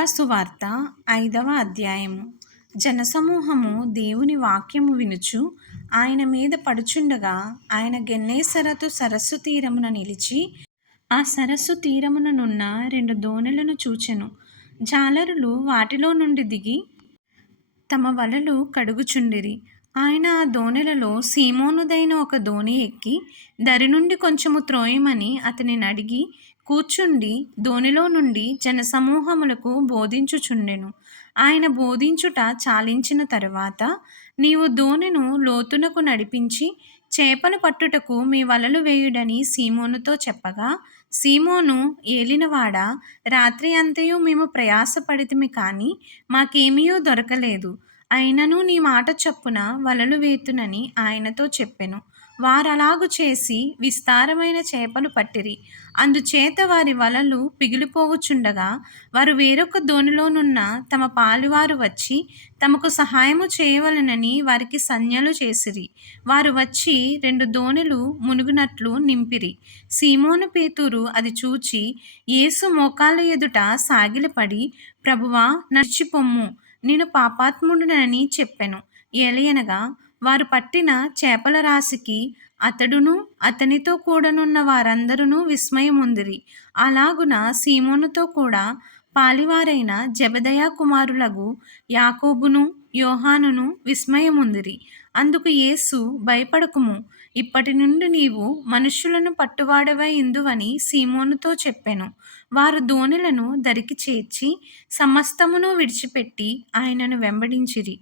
లూకాసు వార్త ఐదవ అధ్యాయము. జనసమూహము దేవుని వాక్యము వినుచు ఆయన మీద పడుచుండగా ఆయన గెన్నేసరతు సరస్సు తీరమున నిలిచి ఆ సరస్సు తీరముననున్న రెండు దోణెలను చూచెను. జాలరులు వాటిలో నుండి దిగి తమ వలలు కడుగుచుండిరి. ఆయన ఆ దోణెలలో సీమోనుదైన ఒక దోణి ఎక్కి దరి నుండి కొంచెము త్రోయమని అతనిని అడిగి కూర్చుండి దోణిలో నుండి జనసమూహములకు బోధించుచుండెను. ఆయన బోధించుట చాలించిన తరువాత నీవు దోణిను లోతునకు నడిపించి చేపలు పట్టుటకు మీ వలలు వేయుడని సీమోనుతో చెప్పగా సీమోను ఏలినవాడ? రాత్రి అంతయు మేము ప్రయాసపడితిమి కానీ మాకేమీయూ దొరకలేదు. అయినను నీ మాట చప్పున వలలు వేతునని ఆయనతో చెప్పెను. వారలాగు చేసి విస్తారమైన చేపలు పట్టిరి. అందుచేత వారి వలలు పిగిలిపోవుచుండగా వారు వేరొక దోణిలోనున్న తమ పాలువారు వచ్చి తమకు సహాయము చేయవలనని వారికి సంజ్ఞలు చేసిరి. వారు వచ్చి రెండు దోణిలు మునుగునట్లు నింపిరి. సీమోను పేతూరు అది చూచి యేసు మోకాళ్ళ ఎదుట సాగిలపడి ప్రభువా నడిచిపొమ్ము. నేను పాపాత్ముడునని చెప్పాను. ఏలయనగా వారు పట్టిన చేపల రాశికి అతడును అతనితో కూడనున్న వారందరూ విస్మయముందిరి. అలాగున సీమోనుతో కూడా పాలివారైన జబదయా కుమారులగు యాకోబును యోహానును విస్మయముందిరి. అందుకు యేసు భయపడకుము. ఇప్పటి నుండి నీవు మనుష్యులను పట్టువాడవై ఇందువని సీమోనుతో చెప్పెను. వారు దోణులను దరికి చేర్చి సమస్తమును విడిచిపెట్టి ఆయనను వెంబడించిరి.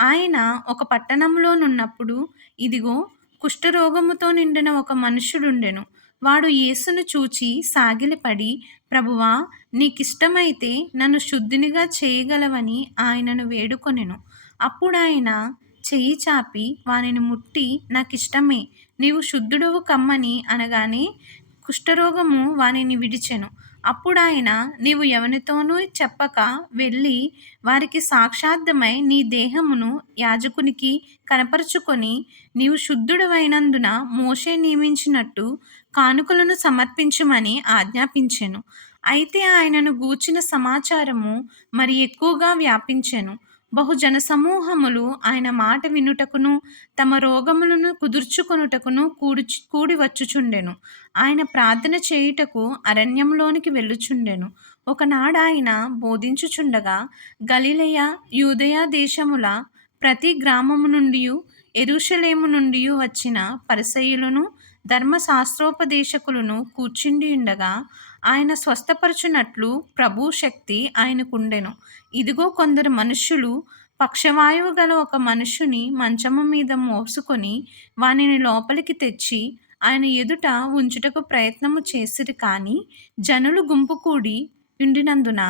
ఆయన ఒక పట్టణంలోనున్నప్పుడు ఇదిగో కుష్ఠరోగముతో నిండిన ఒక మనుషుడుండెను. వాడు యేసును చూచి సాగిలపడి ప్రభువా నీకిష్టమైతే నన్ను శుద్ధినిగా చేయగలవని ఆయనను వేడుకొనెను. అప్పుడు ఆయన చెయ్యి చాపి వానిని ముట్టి నాకిష్టమే నీవు శుద్ధుడవు కమ్మని అనగానే కుష్ఠరోగము వానిని విడిచెను. అప్పుడు ఆయన నీవు ఎవనితోనూ చెప్పక వెళ్ళి వారికి సాక్షార్థమై నీ దేహమును యాజకునికి కనపరుచుకొని నీవు శుద్ధుడవైనందున మోషే నియమించినట్టు కానుకలను సమర్పించమని ఆజ్ఞాపించెను. అయితే ఆయనను గూర్చిన సమాచారము మరి ఎక్కువగా వ్యాపించెను. బహుజన సమూహములు ఆయన మాట వినుటకును తమ రోగములను కుదుర్చుకొనుటకును కూడి కూడి వచ్చుచుండెను. ఆయన ప్రార్థన చేయుటకు అరణ్యంలోనికి వెళ్ళుచుండెను. ఒకనాడు ఆయన బోధించుచుండగా గలిలయ యూదయ దేశముల ప్రతి గ్రామము నుండి ఎరుషలేము నుండి వచ్చిన పరిసయులను ధర్మశాస్త్రోపదేశకులను కూర్చుండి ఉండగా ఆయన స్వస్థపరచునట్లు ప్రభు శక్తి ఆయనకుండెను. ఇదిగో కొందరు మనుష్యులు పక్షవాయువు గల ఒక మనుషుని మంచము మీద మోసుకొని వానిని లోపలికి తెచ్చి ఆయన ఎదుట ఉంచుటకు ప్రయత్నము చేసిరి కానీ జనులు గుంపు కూడి ఉండినందున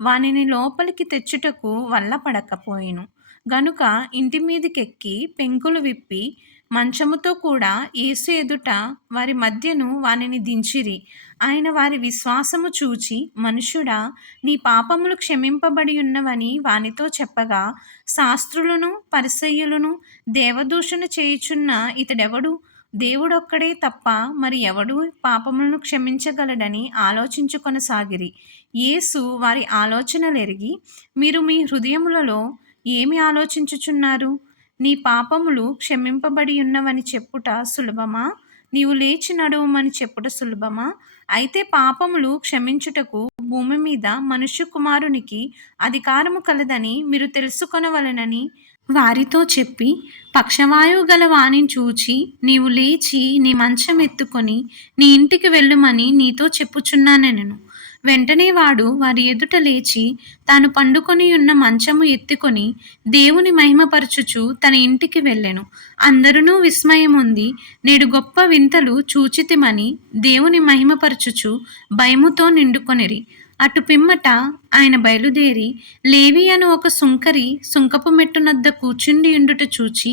వానిని లోపలికి తెచ్చుటకు వల్ల పడకపోయిను. గనుక ఇంటి మీదకెక్కి పెంకులు విప్పి మంచముతో కూడా యేసు ఎదుట వారి మధ్యను వానిని దించిరి. ఆయన వారి విశ్వాసము చూచి మనుషుడా నీ పాపములు క్షమింపబడి ఉన్నవని వానితో చెప్పగా శాస్త్రులను పరిసయ్యులను దేవదూషణ చేయుచున్న ఇతడెవడు? దేవుడొక్కడే తప్ప మరి ఎవడు పాపములను క్షమించగలడని ఆలోచించుకొనసాగిరి యేసు వారి ఆలోచనలెరిగి మీరు మీ హృదయములలో ఏమి ఆలోచించుచున్నారు? నీ పాపములు క్షమింపబడి ఉన్నవని చెప్పుట సులభమా? నీవు లేచి నడువమని చెప్పుట సులభమా? అయితే పాపములు క్షమించుటకు భూమి మీద మనుష్య కుమారునికి అధికారము కలదని మీరు తెలుసుకొనవలనని వారితో చెప్పి పక్షవాయువు గల వాణిని చూచి నీవు లేచి నీ మంచం ఎత్తుకొని నీ ఇంటికి వెళ్ళుమని నీతో చెప్పుచున్నానెను వెంటనే వాడు వారి ఎదుట లేచి తాను పండుకొని ఉన్న మంచము ఎత్తుకొని దేవుని మహిమపరచుచు తన ఇంటికి వెళ్ళెను. అందరూ విస్మయముంది నేడు గొప్ప వింతలు చూచితిమని దేవుని మహిమపరచుచు భయముతో నిండుకొనిరి. అటు పిమ్మట ఆయన బయలుదేరి లేవి అను ఒక సుంకరి సుంకపు మెట్టునద్ద కూర్చుండి ఉండుట చూచి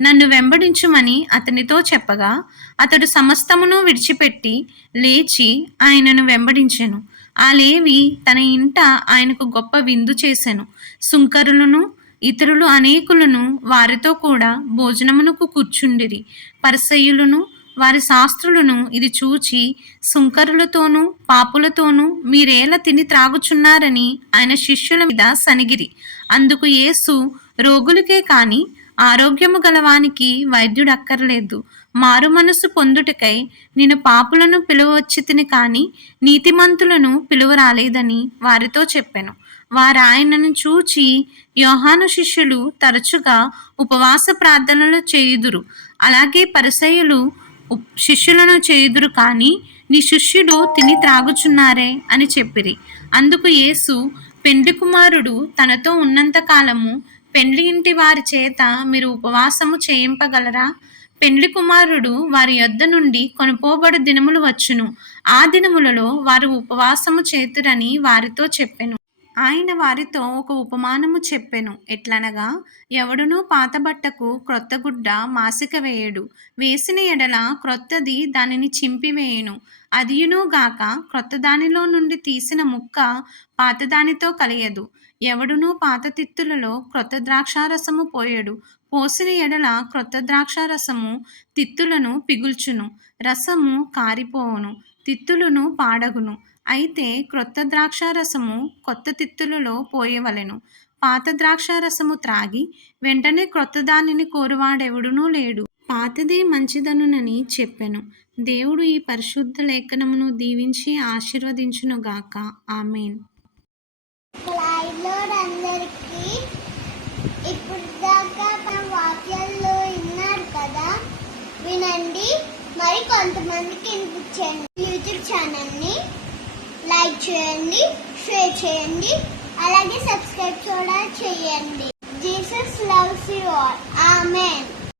నన్ను వెంబడించుమని అతనితో చెప్పగా అతడు సమస్తమును విడిచిపెట్టి లేచి ఆయనను వెంబడించెను. ఆ లేవి తన ఇంట ఆయనకు గొప్ప విందు చేశాను సుంకరులను ఇతరులు అనేకులను వారితో కూడా భోజనమునకు కూర్చుండిరి. పరిసయ్యులను వారి శాస్త్రులను ఇది చూచి సుంకరులతోనూ పాపులతోనూ మీరేలా తిని త్రాగుచున్నారని ఆయన శిష్యుల మీద సనిగిరి. అందుకు యేసు రోగులకే కాని ఆరోగ్యము గలవానికి వైద్యుడు అక్కర్లేదు మారు మనసు పొందుటకై నేను పాపులను పిలువచ్చి తిని కాని నీతిమంతులను పిలువ రాలేదని వారితో చెప్పాను. వారు ఆయనను చూచి యోహాను శిష్యులు తరచుగా ఉపవాస ప్రార్థనలు చేయుదురు. అలాగే పరిసయులు శిష్యులను చేయుదురు కానీ నీ శిష్యుడు తిని త్రాగుచున్నారే అని చెప్పిరి. అందుకు యేసు పెండ్లి కుమారుడు తనతో ఉన్నంత కాలము పెండ్లి ఇంటి వారి చేత మీరు ఉపవాసము చేయింపగలరా? పెండ్లి కుమారుడు వారి యొద్ద నుండి కొనుపోబడు దినములు వచ్చును. ఆ దినములలో వారు ఉపవాసము చేతురని వారితో చెప్పెను. ఆయన వారితో ఒక ఉపమానము చెప్పెను. ఎట్లనగా ఎవడునూ పాత బట్టకు క్రొత్త గుడ్డ మాసిక వేయడు. వేసిన ఎడల క్రొత్తది దానిని చింపివేయును. అదియునుగాక క్రొత్త దానిలో నుండి తీసిన ముక్క పాతదానితో కలియదు. ఎవడునూ పాత తిత్తులలో క్రొత్త ద్రాక్షారసము పోయడు. పోసిన ఎడల క్రొత్త ద్రాక్షారసము తిత్తులను పిగుల్చును. రసము కారిపోవును. తిత్తులను పాడగును. అయితే క్రొత్త ద్రాక్షారసము కొత్త తిత్తులలో పోయవలెను. పాత ద్రాక్షారసము త్రాగి వెంటనే క్రొత్త దానిని కోరువాడెవడునూ లేడు. పాతదే మంచిదనునని చెప్పెను. దేవుడు ఈ పరిశుద్ధ లేఖనమును దీవించి ఆశీర్వదించునుగాక. ఆమెన్. అందరికీ ఇప్పుడు దాకా వాక్యాల్లో విన్నారు కదా? వినండి. మరి కొంతమందికి వినిపించండి. యూట్యూబ్ ఛానల్ని లైక్ చేయండి షేర్ చేయండి అలాగే సబ్స్క్రైబ్ కూడా చేయండి. Jesus loves you all. Amen.